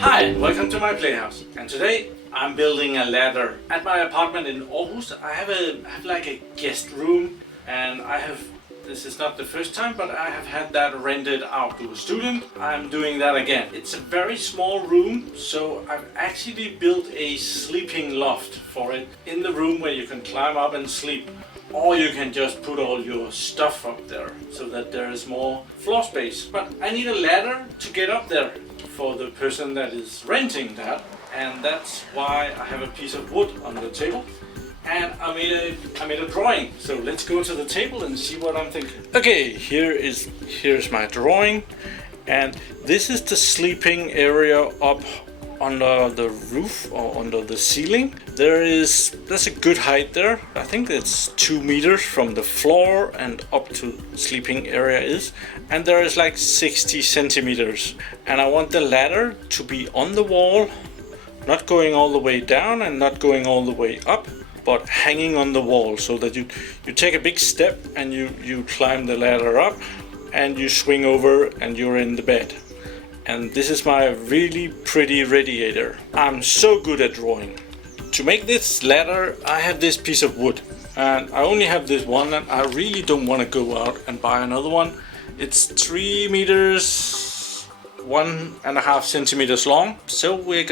Hi, welcome to my playhouse. And today I'm building a ladder. At my apartment in Aarhus, I have like a guest room, and this is not the first time, but I have had that rented out to a student. I'm doing that again. It's a very small room, so I've actually built a sleeping loft for it in the room where you can climb up and sleep. Or you can just put all your stuff up there so that there is more floor space. But I need a ladder to get up there for the person that is renting that. And that's why I have a piece of wood on the table. And I made a drawing. So let's go to the table and see what I'm thinking. Okay, here's my drawing. And this is the sleeping area up under the roof or under the ceiling. There's a good height there. I think it's 2 meters from the floor and up to sleeping area is. And there is like 60 centimeters. And I want the ladder to be on the wall, not going all the way down and not going all the way up, but hanging on the wall, so that you take a big step and you climb the ladder up and you swing over and you're in the bed. And this is my really pretty radiator. I'm so good at drawing. To make this ladder, I have this piece of wood, and I only have this one, and I really don't want to go out and buy another one. It's 3 meters, 1.5 centimeters long. So I'm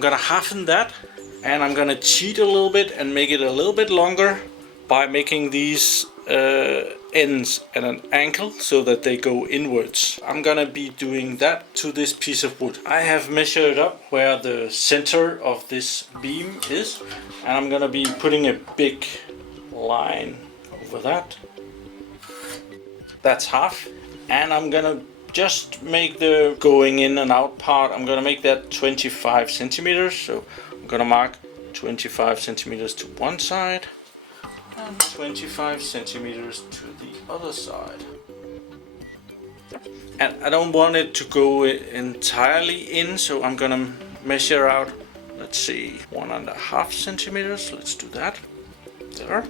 gonna halfen that, and I'm gonna cheat a little bit and make it a little bit longer by making these ends at an angle so that they go inwards. I'm gonna be doing that to this piece of wood. I have measured up where the center of this beam is, and I'm gonna be putting a big line over that. That's half, and I'm gonna just make the going in and out part, I'm gonna make that 25 centimeters. So I'm gonna mark 25 centimeters to one side and 25 centimeters to the other side. And I don't want it to go entirely in, so I'm gonna measure out, let's see, 1.5 centimeters. Let's do that. There.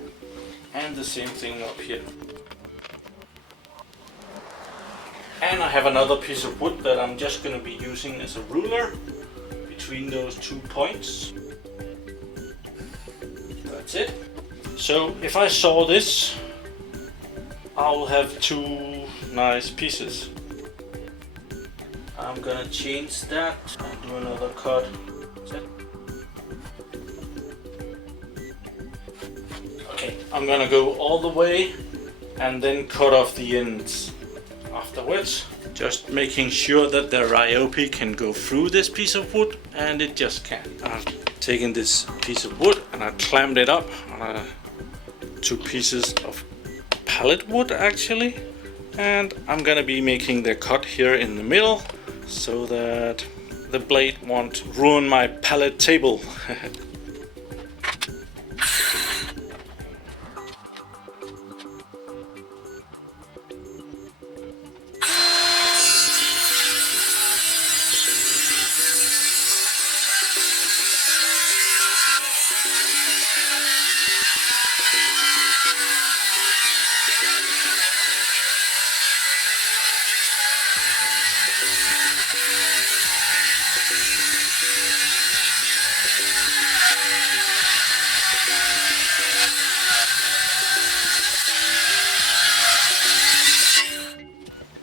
And the same thing up here. And I have another piece of wood that I'm just gonna be using as a ruler between those 2 points. That's it. So if I saw this, I'll have 2 nice pieces. I'm gonna change that and do another cut. Okay, I'm gonna go all the way and then cut off the ends afterwards. Just making sure that the Ryobi can go through this piece of wood, and it just can't. I've taken this piece of wood and I clamped it up on 2 pieces of pallet wood actually, and I'm gonna be making the cut here in the middle so that the blade won't ruin my pallet table.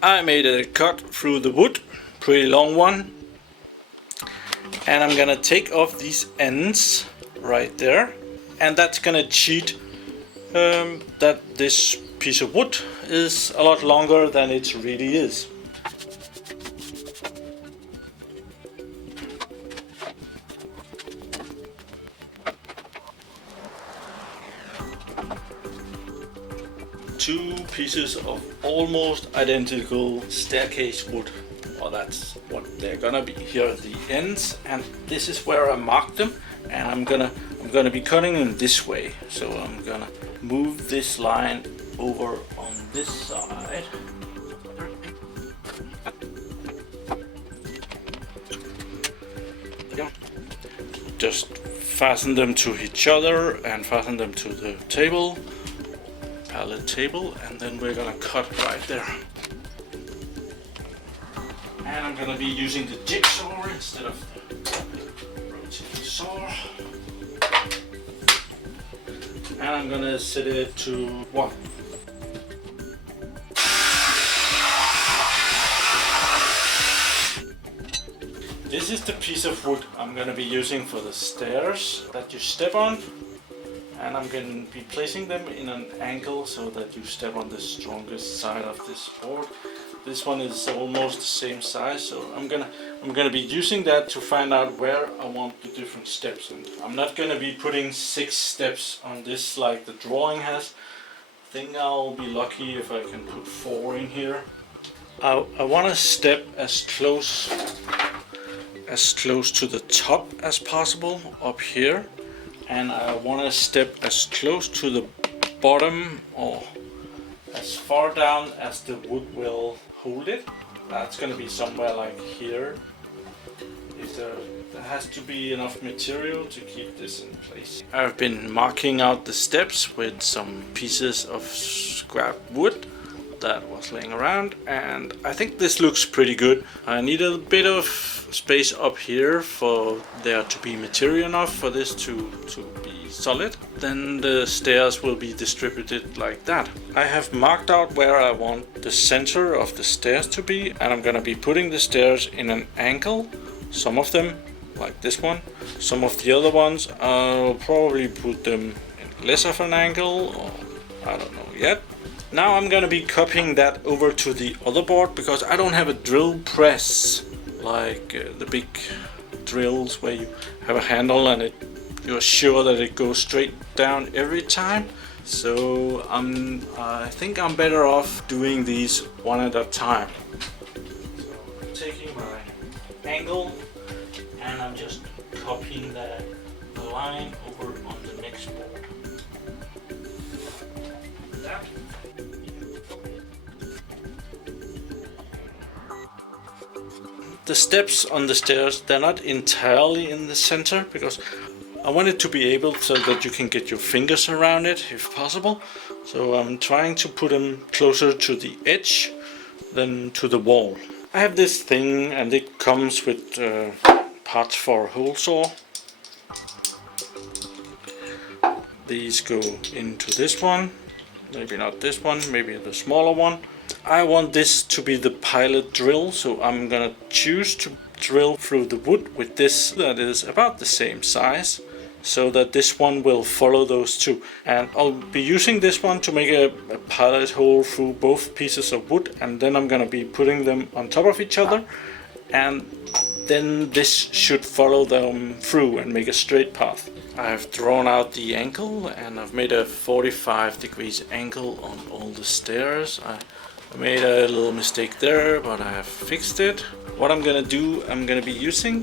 I made a cut through the wood, pretty long one, and I'm gonna take off these ends right there, and that's gonna cheat that this piece of wood is a lot longer than it really is. Two pieces of almost identical staircase wood, or that's what they're gonna be. Here are the ends, and this is where I marked them, and I'm gonna be cutting them this way. So I'm gonna move this line over on this side. Just fasten them to each other and fasten them to the table. pallet table, and then we're gonna cut right there. And I'm gonna be using the jigsaw instead of the rotating saw. And I'm gonna set it to 1. This is the piece of wood I'm gonna be using for the stairs that you step on. And I'm going to be placing them in an angle so that you step on the strongest side of this board. This one is almost the same size, so I'm gonna be using that to find out where I want the different steps. And I'm not gonna be putting 6 steps on this like the drawing has. I think I'll be lucky if I can put 4 in here. I want to step as close to the top as possible up here. And I want to step as close to the bottom or as far down as the wood will hold it. That's going to be somewhere like here. If there has to be enough material to keep this in place. I've been marking out the steps with some pieces of scrap wood that was laying around, and I think this looks pretty good. I need a bit of space up here for there to be material enough for this to be solid. Then the stairs will be distributed like that. I have marked out where I want the center of the stairs to be, and I'm gonna be putting the stairs in an angle. Some of them like this one, some of the other ones I'll probably put them in less of an angle, or I don't know yet. Now I'm gonna be copying that over to the other board because I don't have a drill press like the big drills where you have a handle and you're sure that it goes straight down every time. So I think I'm better off doing these one at a time. So I'm taking my angle and I'm just copying the line over on the next board. That. The steps on the stairs, they're not entirely in the center because I want it to be able so that you can get your fingers around it if possible. So I'm trying to put them closer to the edge than to the wall. I have this thing and it comes with parts for a hole saw. These go into this one, maybe not this one, maybe the smaller one. I want this to be the pilot drill, so I'm gonna choose to drill through the wood with this that is about the same size, so that this one will follow those two. And I'll be using this one to make a pilot hole through both pieces of wood, and then I'm gonna be putting them on top of each other, and then this should follow them through and make a straight path. I have drawn out the angle and I've made a 45 degrees angle on all the stairs. I made a little mistake there, but I have fixed it. What I'm gonna do, I'm gonna be using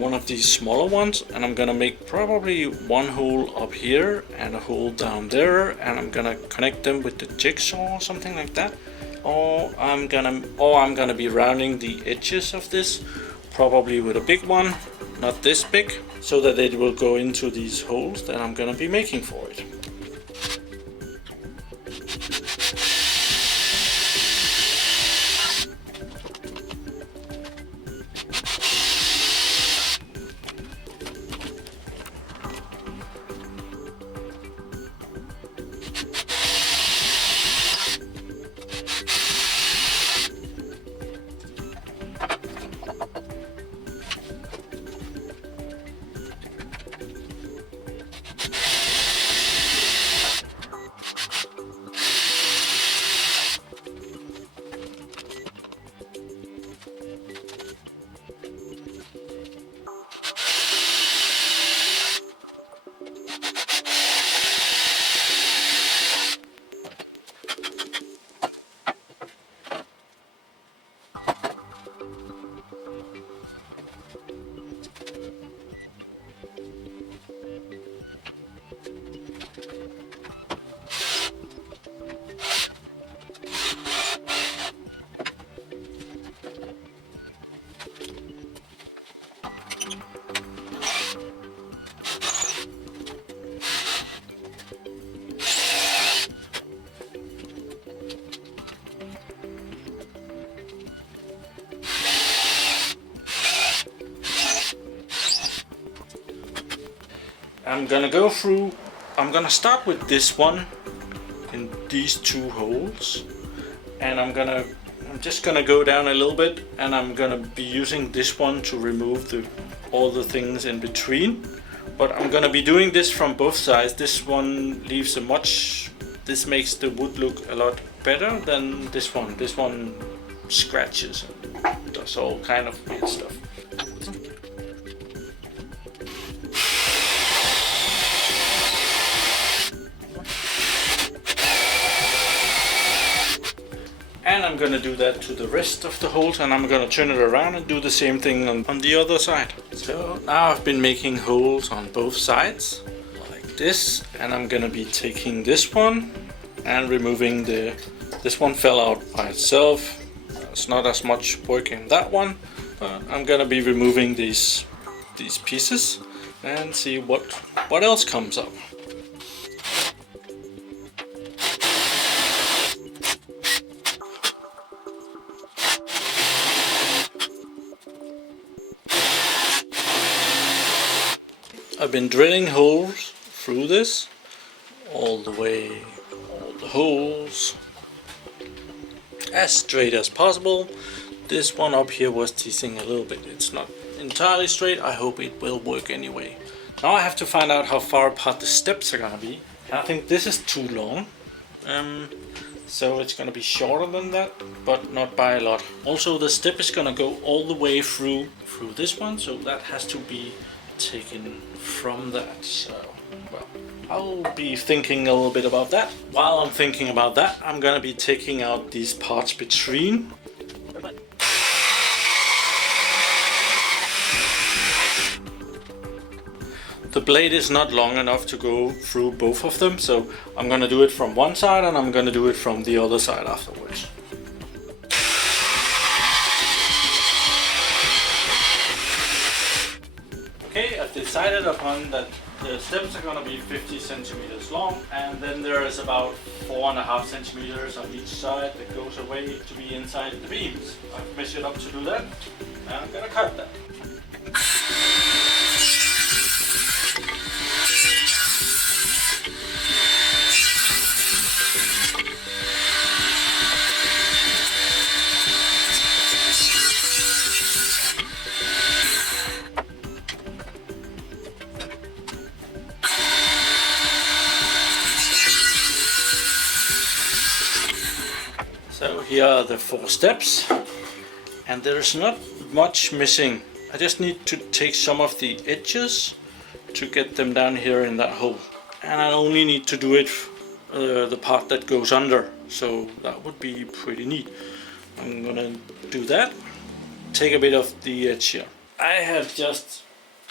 one of these smaller ones, and I'm gonna make probably one hole up here and a hole down there, and I'm gonna connect them with the jigsaw or something like that. Or I'm gonna be rounding the edges of this, probably with a big one, not this big, so that it will go into these holes that I'm gonna be making for it. I'm gonna start with this one in these two holes, and I'm just gonna go down a little bit, and I'm gonna be using this one to remove all the things in between. But I'm gonna be doing this from both sides. This one leaves this makes the wood look a lot better than this one. This one scratches and does all kind of weird stuff. And I'm gonna do that to the rest of the holes, and I'm gonna turn it around and do the same thing on the other side. So now I've been making holes on both sides like this, and I'm gonna be taking this one and removing this one fell out by itself. It's not as much work in that one, but I'm gonna be removing these pieces and see what else comes up. I've been drilling holes through this all the way, all the holes as straight as possible. This one up here was teasing a little bit. It's not entirely straight. I hope it will work anyway. Now I have to find out how far apart the steps are gonna be. And I think this is too long. So it's gonna be shorter than that, but not by a lot. Also, the step is gonna go all the way through this one, so that has to be taken from that. So, well, I'll be thinking a little bit about that. While I'm thinking about that, I'm gonna be taking out these parts between. The blade is not long enough to go through both of them, so I'm gonna do it from one side and I'm gonna do it from the other side afterwards. Okay, I've decided upon that the steps are gonna be 50 centimeters long, and then there is about 4.5 centimeters on each side that goes away to be inside the beams. I've measured up to do that, and I'm gonna cut that. So here are the 4 steps, and there's not much missing. I just need to take some of the edges to get them down here in that hole. And I only need to do it the part that goes under, so that would be pretty neat. I'm gonna do that. Take a bit of the edge here. I have just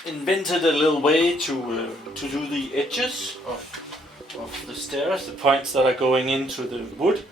invented a little way to do the edges of the stairs, the points that are going into the wood.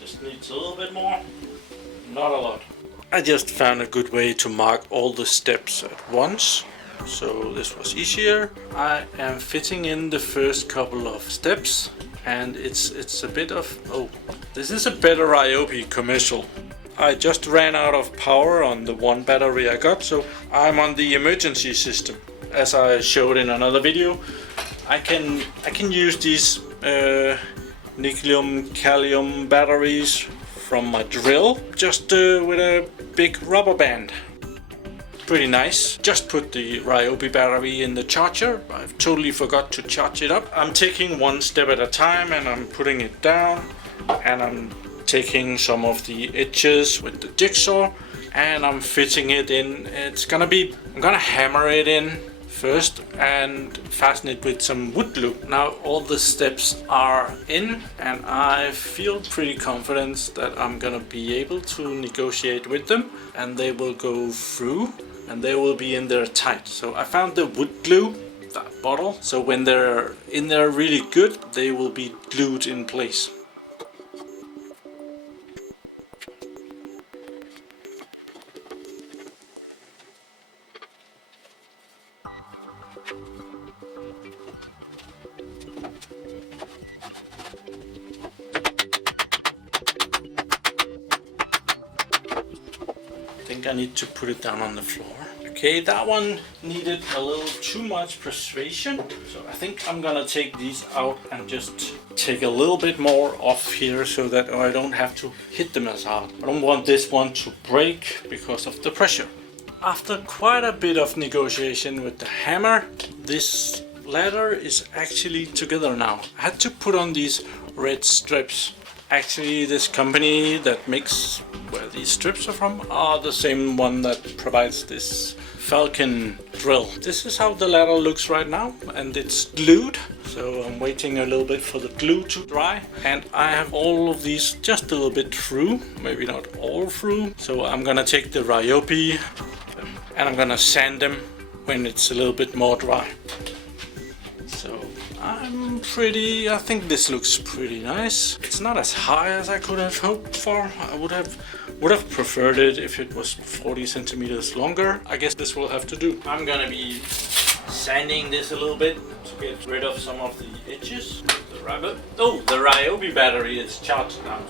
Just needs a little bit more, not a lot. I just found a good way to mark all the steps at once, so this was easier. I am fitting in the first couple of steps, and it's a bit of, oh, this is a better Ryobi commercial. I just ran out of power on the one battery I got, so I'm on the emergency system. As I showed in another video, I can use these nickel-cadmium batteries from my drill, just with a big rubber band. Pretty nice. Just put the Ryobi battery in the charger. I've totally forgot to charge it up. I'm taking one step at a time, and I'm putting it down, and I'm taking some of the edges with the jigsaw, and I'm fitting it in. I'm gonna hammer it in first and fasten it with some wood glue. Now all the steps are in, and I feel pretty confident that I'm gonna be able to negotiate with them, and they will go through, and they will be in there tight. So I found the wood glue, that bottle, so when they're in there really good, they will be glued in place. think I need to put it down on the floor. Okay, that one needed a little too much persuasion. So I think I'm gonna take these out and just take a little bit more off here so that I don't have to hit them as hard. I don't want this one to break because of the pressure. After quite a bit of negotiation with the hammer, this ladder is actually together now. I had to put on these red strips. Actually, this company that makes where these strips are from are the same one that provides this Falcon drill. This is how the ladder looks right now, and it's glued. So I'm waiting a little bit for the glue to dry, and I have all of these just a little bit through, maybe not all through. So I'm gonna take the Ryobi and I'm gonna sand them when it's a little bit more dry. So I think this looks pretty nice. It's not as high as I could have hoped for. I would have preferred it if it was 40 centimeters longer. I guess this will have to do. I'm gonna be sanding this a little bit to get rid of some of the edges. The Ryobi battery is charged now.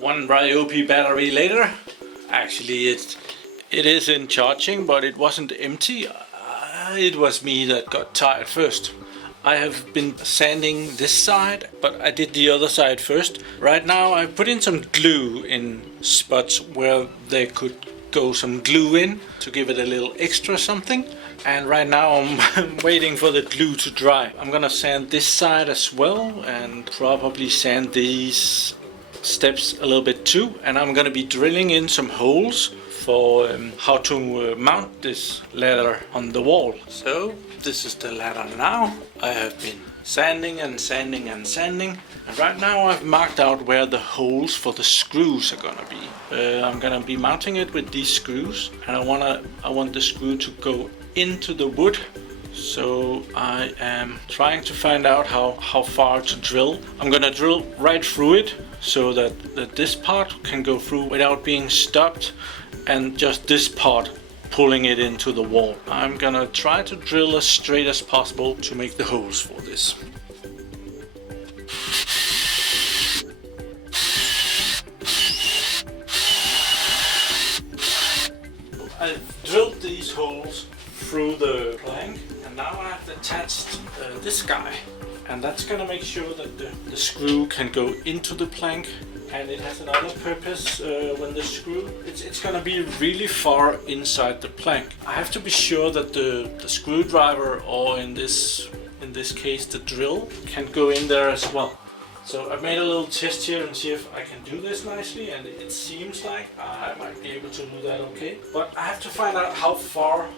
One Ryobi battery later. Actually, it is in charging, but it wasn't empty. It was me that got tired first. I have been sanding this side, but I did the other side first. Right now I put in some glue in spots where there could go some glue in to give it a little extra something. And right now I'm waiting for the glue to dry. I'm gonna sand this side as well and probably sand these steps a little bit too, and I'm gonna be drilling in some holes for how to mount this ladder on the wall. So this is the ladder now. I have been sanding and sanding and sanding, and right now I've marked out where the holes for the screws are gonna be. I'm gonna be mounting it with these screws, and I want the screw to go into the wood. So I am trying to find out how far to drill. I'm gonna drill right through it so that this part can go through without being stopped, and just this part pulling it into the wall. I'm gonna try to drill as straight as possible to make the holes for this. I've drilled these holes through the plank, and now I've attached this guy, and that's gonna make sure that the screw can go into the plank. And it has another purpose when the screw, it's gonna be really far inside the plank. I have to be sure that the screwdriver, or in this case the drill, can go in there as well. So I've made a little test here and see if I can do this nicely, and it seems like I might be able to do that okay. But I have to find out how far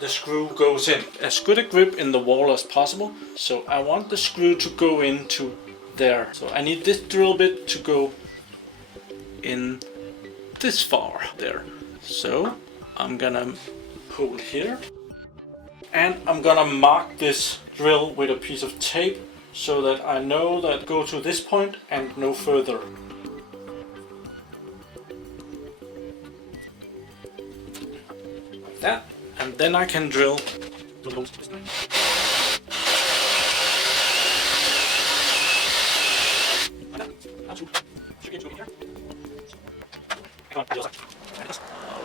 the screw goes in. As good a grip in the wall as possible. So I want the screw to go into there. So I need this drill bit to go in this far there. So I'm gonna hold here, and I'm gonna mark this drill with a piece of tape so that I know that go to this point and no further. Like that, and then I can drill the holes this way.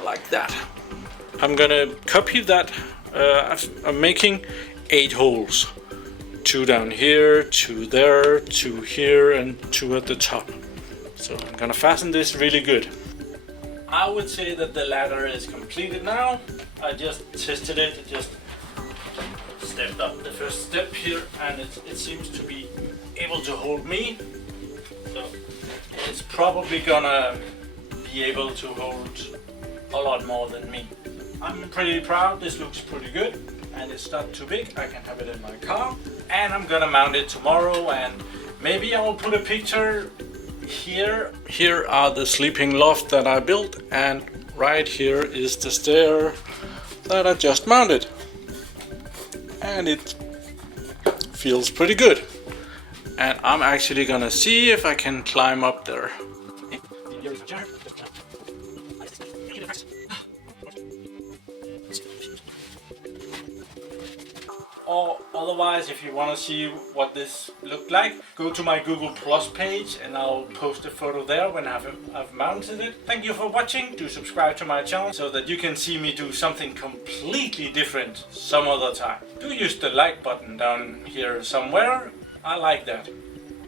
Like that. I'm gonna copy that. I'm making 8 holes. 2 down here, 2 there, 2 here, and 2 at the top. So I'm gonna fasten this really good. I would say that the ladder is completed now. I just tested it. I just stepped up the first step here, and it seems to be able to hold me. So it's probably gonna be able to hold a lot more than me. I'm pretty proud. This looks pretty good, and it's not too big. I can have it in my car, and I'm gonna mount it tomorrow, and maybe I will put a picture here. Here are the sleeping loft that I built, and right here is the stair that I just mounted, and it feels pretty good. And I'm actually gonna see if I can climb up there. Or otherwise, if you want to see what this looked like, go to my Google Plus page and I'll post a photo there when I've mounted it. Thank you for watching. Do subscribe to my channel so that you can see me do something completely different some other time. Do use the like button down here somewhere. I like that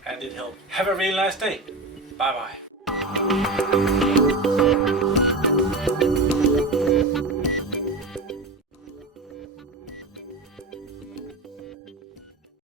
and it helps. Have a really nice day. Bye bye.